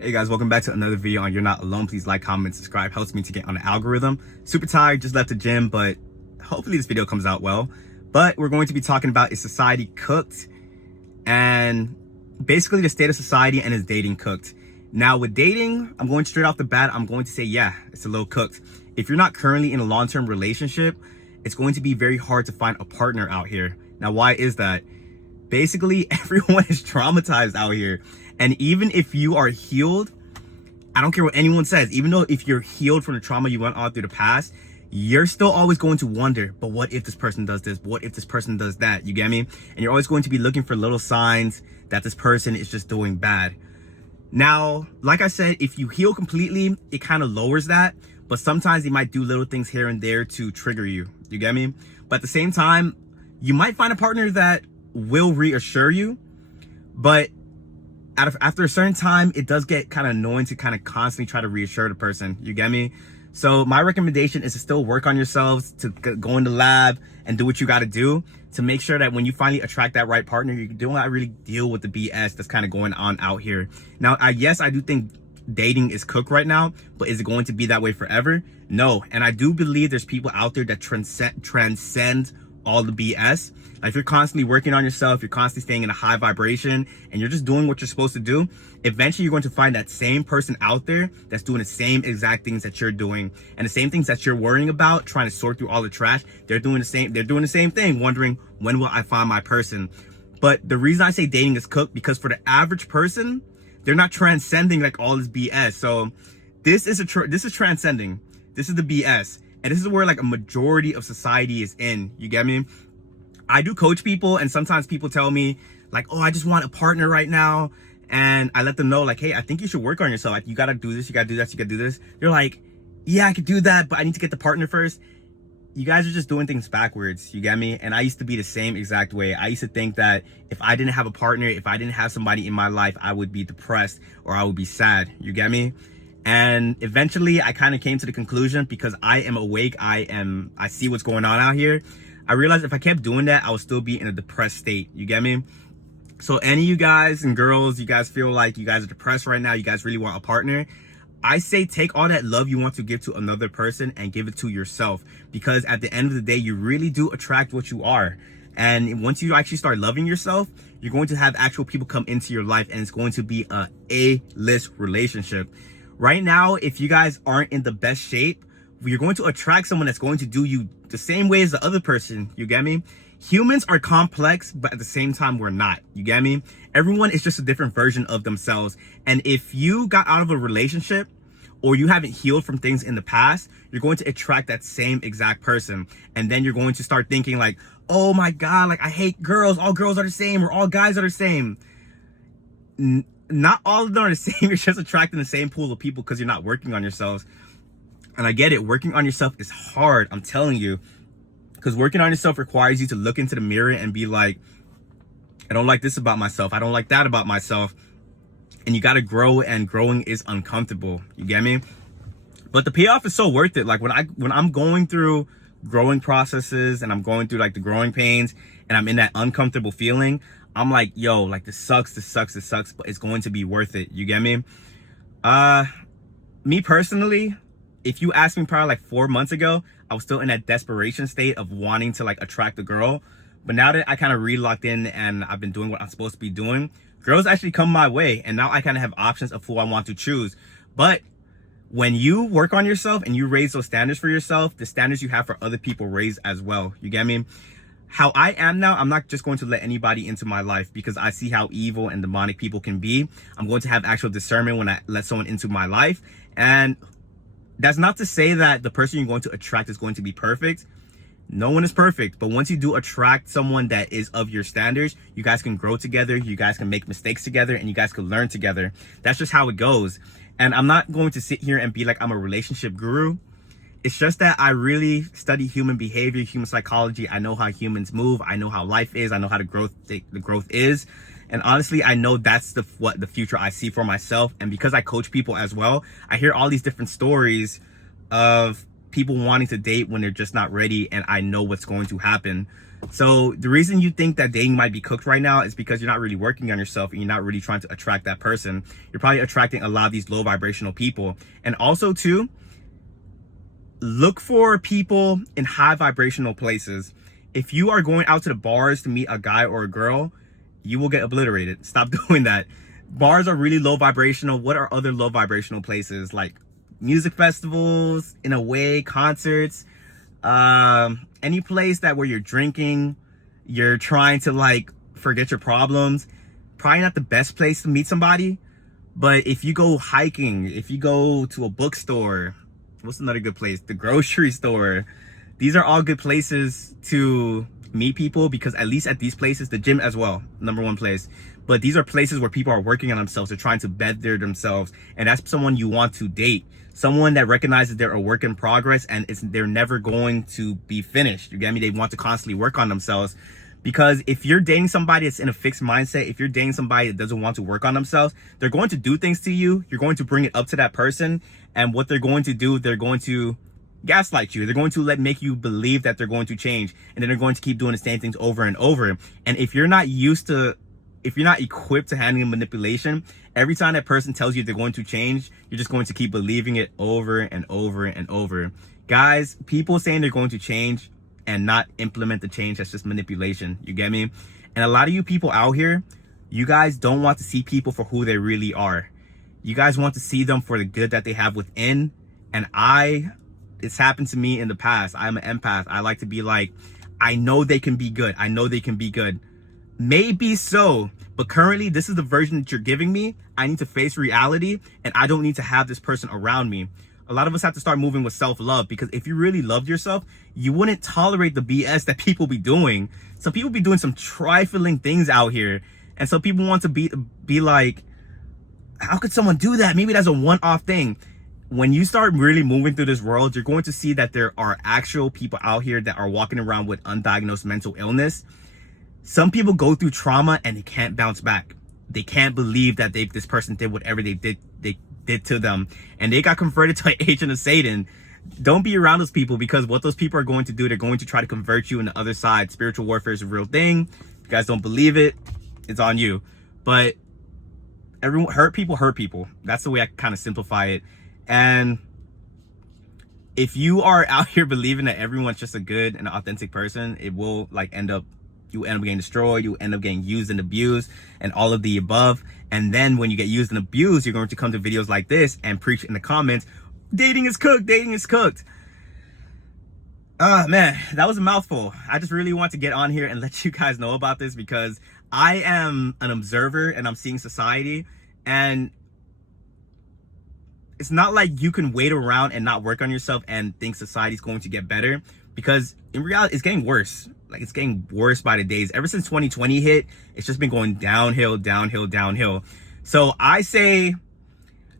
Hey guys, welcome back to another video on You're Not Alone. Please like, comment, subscribe. Helps me to get on the algorithm. Super tired, just left the gym, but hopefully this video comes out well. But we're going to be talking about, is society cooked? And basically the state of society and is dating cooked? Now with dating, I'm going straight off the bat, I'm going to say, yeah, it's a little cooked. If you're not currently in a long-term relationship, it's going to be very hard to find a partner out here. Now, why is that? Basically, everyone is traumatized out here. And even if you are healed, I don't care what anyone says, even though if you're healed from the trauma you went on through the past, you're still always going to wonder, but what if this person does this? What if this person does that? You get me? And you're always going to be looking for little signs that this person is just doing bad. Now, like I said, if you heal completely, it kind of lowers that. But sometimes they might do little things here and there to trigger you. You get me? But at the same time, you might find a partner that will reassure you. But after a certain time, it does get kind of annoying to kind of constantly try to reassure the person. You get me? So my recommendation is to still work on yourselves, to go in the lab and do what you got to do to make sure that when you finally attract that right partner, you don't really deal with the BS that's kind of going on out here. Now, yes, I do think dating is cooked right now, but is it going to be that way forever? No. And I do believe there's people out there that transcend all the BS. Like if you're constantly working on yourself, you're constantly staying in a high vibration, and you're just doing what you're supposed to do, eventually you're going to find that same person out there that's doing the same exact things that you're doing, and the same things that you're worrying about, trying to sort through all the trash. They're doing the same thing, wondering, when will I find my person? But the reason I say dating is cooked, because for the average person, they're not transcending like all this BS. So this is transcending. This is the BS. And this is where like a majority of society is in. You get me? I do coach people, and sometimes people tell me like, oh, I just want a partner right now. And I let them know like, hey, I think you should work on yourself. Like, you got to do this, you got to do that, you got to do this. They're like, yeah, I could do that, but I need to get the partner first. You guys are just doing things backwards. You get me? And I used to be the same exact way. I used to think that if I didn't have a partner, if I didn't have somebody in my life, I would be depressed or I would be sad. You get me? And eventually I kind of came to the conclusion, because I am awake, I see what's going on out here. I realized if I kept doing that, I would still be in a depressed state. You get me? So any of you guys and girls, you guys feel like you guys are depressed right now, you guys really want a partner, I say take all that love you want to give to another person and give it to yourself. Because at the end of the day, you really do attract what you are. And once you actually start loving yourself, you're going to have actual people come into your life, and it's going to be a A-list relationship. Right now, if you guys aren't in the best shape, you're going to attract someone that's going to do you the same way as the other person. You get me? Humans are complex, but at the same time, we're not. You get me? Everyone is just a different version of themselves. And if you got out of a relationship, or you haven't healed from things in the past, you're going to attract that same exact person. And then you're going to start thinking like, oh my God, like I hate girls. All girls are the same, or all guys are the same. Not all of them are the same. You're just attracting the same pool of people because you're not working on yourselves. And I get it. Working on yourself is hard. I'm telling you. Because working on yourself requires you to look into the mirror and be like, I don't like this about myself. I don't like that about myself. And you got to grow, and growing is uncomfortable. You get me? But the payoff is so worth it. Like when I'm going through growing processes, and I'm going through like the growing pains, and I'm in that uncomfortable feeling, I'm like, yo, like this sucks, but it's going to be worth it. You get me? Me personally, if you asked me probably like 4 months ago, I was still in that desperation state of wanting to like attract a girl. But now that I kind of re-locked in and I've been doing what I'm supposed to be doing, girls actually come my way. And now I kind of have options of who I want to choose. But when you work on yourself and you raise those standards for yourself, the standards you have for other people raise as well. You get me? How I am now, I'm not just going to let anybody into my life because I see how evil and demonic people can be. I'm going to have actual discernment when I let someone into my life. And that's not to say that the person you're going to attract is going to be perfect. No one is perfect. But once you do attract someone that is of your standards, you guys can grow together. You guys can make mistakes together, and you guys can learn together. That's just how it goes. And I'm not going to sit here and be like I'm a relationship guru. It's just that I really study human behavior, human psychology. I know how humans move. I know how life is. I know how the growth is. And honestly, I know that's what the future I see for myself. And because I coach people as well, I hear all these different stories of people wanting to date when they're just not ready. And I know what's going to happen. So the reason you think that dating might be cooked right now is because you're not really working on yourself and you're not really trying to attract that person. You're probably attracting a lot of these low vibrational people. And also too, look for people in high vibrational places. If you are going out to the bars to meet a guy or a girl, you will get obliterated. Stop doing that. Bars are really low vibrational. What are other low vibrational places? Like music festivals, in a way, concerts, any place that where you're drinking, you're trying to like forget your problems. Probably not the best place to meet somebody. But if you go hiking, if you go to a bookstore, what's another good place? The grocery store. These are all good places to meet people, because at least at these places, the gym as well, #1 place. But these are places where people are working on themselves. They're trying to better themselves. And that's someone you want to date. Someone that recognizes they're a work in progress and they're never going to be finished. You get me? They want to constantly work on themselves. Because if you're dating somebody that's in a fixed mindset, if you're dating somebody that doesn't want to work on themselves, they're going to do things to you. You're going to bring it up to that person. And what they're going to do, they're going to gaslight you. They're going to make you believe that they're going to change. And then they're going to keep doing the same things over and over. And if you're not equipped to handling manipulation, every time that person tells you they're going to change, you're just going to keep believing it over and over and over. Guys, people saying they're going to change and not implement the change, that's just manipulation. You get me? And a lot of you people out here, you guys don't want to see people for who they really are. You guys want to see them for the good that they have within. And it's happened to me in the past. I'm an empath. I like to be like, I know they can be good. I know they can be good. Maybe so, but currently this is the version that you're giving me. I need to face reality, and I don't need to have this person around me. A lot of us have to start moving with self-love, because if you really loved yourself, you wouldn't tolerate the BS that people be doing. Some people be doing some trifling things out here, and some people want to be like, how could someone do that? Maybe that's a one-off thing. When you start really moving through this world, you're going to see that there are actual people out here that are walking around with undiagnosed mental illness. Some people go through trauma and they can't bounce back. They can't believe that this person did whatever they did to them, and they got converted to an agent of Satan. Don't be around those people, because what those people are going to do, they're going to try to convert you in the other side. Spiritual warfare is a real thing. If you guys don't believe it, it's on you. But everyone, hurt people. That's the way I kind of simplify it. And if you are out here believing that everyone's just a good and authentic person, it will like you end up getting destroyed, you end up getting used and abused, and all of the above. And then when you get used and abused, you're going to come to videos like this and preach in the comments, dating is cooked, dating is cooked. Man, that was a mouthful. I just really want to get on here and let you guys know about this, because I am an observer and I'm seeing society, and it's not like you can wait around and not work on yourself and think society's going to get better, because in reality, it's getting worse. Like, it's getting worse by the days. Ever since 2020 hit, it's just been going downhill, downhill, downhill. So I say,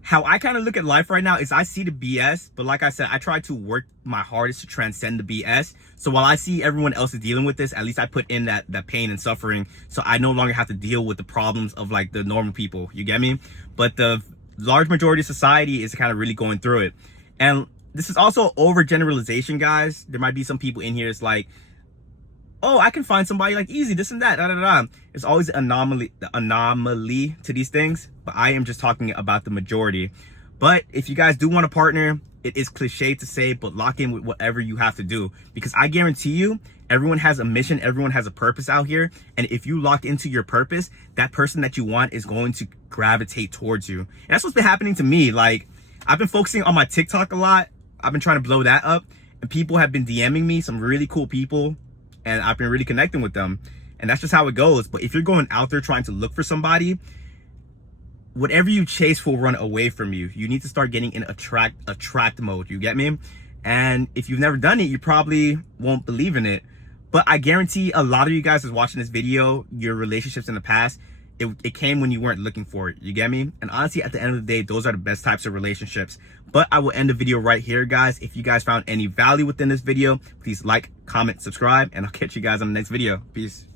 how I kind of look at life right now is I see the BS, but like I said, I try to work my hardest to transcend the BS. So while I see everyone else is dealing with this, at least I put in that pain and suffering, so I no longer have to deal with the problems of like the normal people. You get me? But the large majority of society is kind of really going through it. And this is also overgeneralization, guys. There might be some people in here that's like, oh, I can find somebody like easy, this and that, da, da, da. It's always an anomaly to these things, but I am just talking about the majority. But if you guys do want a partner, it is cliche to say, but lock in with whatever you have to do, because I guarantee you, everyone has a mission, everyone has a purpose out here. And if you lock into your purpose, that person that you want is going to gravitate towards you. And that's what's been happening to me. Like, I've been focusing on my TikTok a lot. I've been trying to blow that up, and people have been DMing me, some really cool people, and I've been really connecting with them. And that's just how it goes. But if you're going out there trying to look for somebody, whatever you chase will run away from you. You need to start getting in attract mode. You get me? And if you've never done it, you probably won't believe in it. But I guarantee a lot of you guys that's watching this video, your relationships in the past, it came when you weren't looking for it. You get me? And honestly, at the end of the day, those are the best types of relationships. But I will end the video right here, guys. If you guys found any value within this video, please like, comment, subscribe, and I'll catch you guys on the next video. Peace.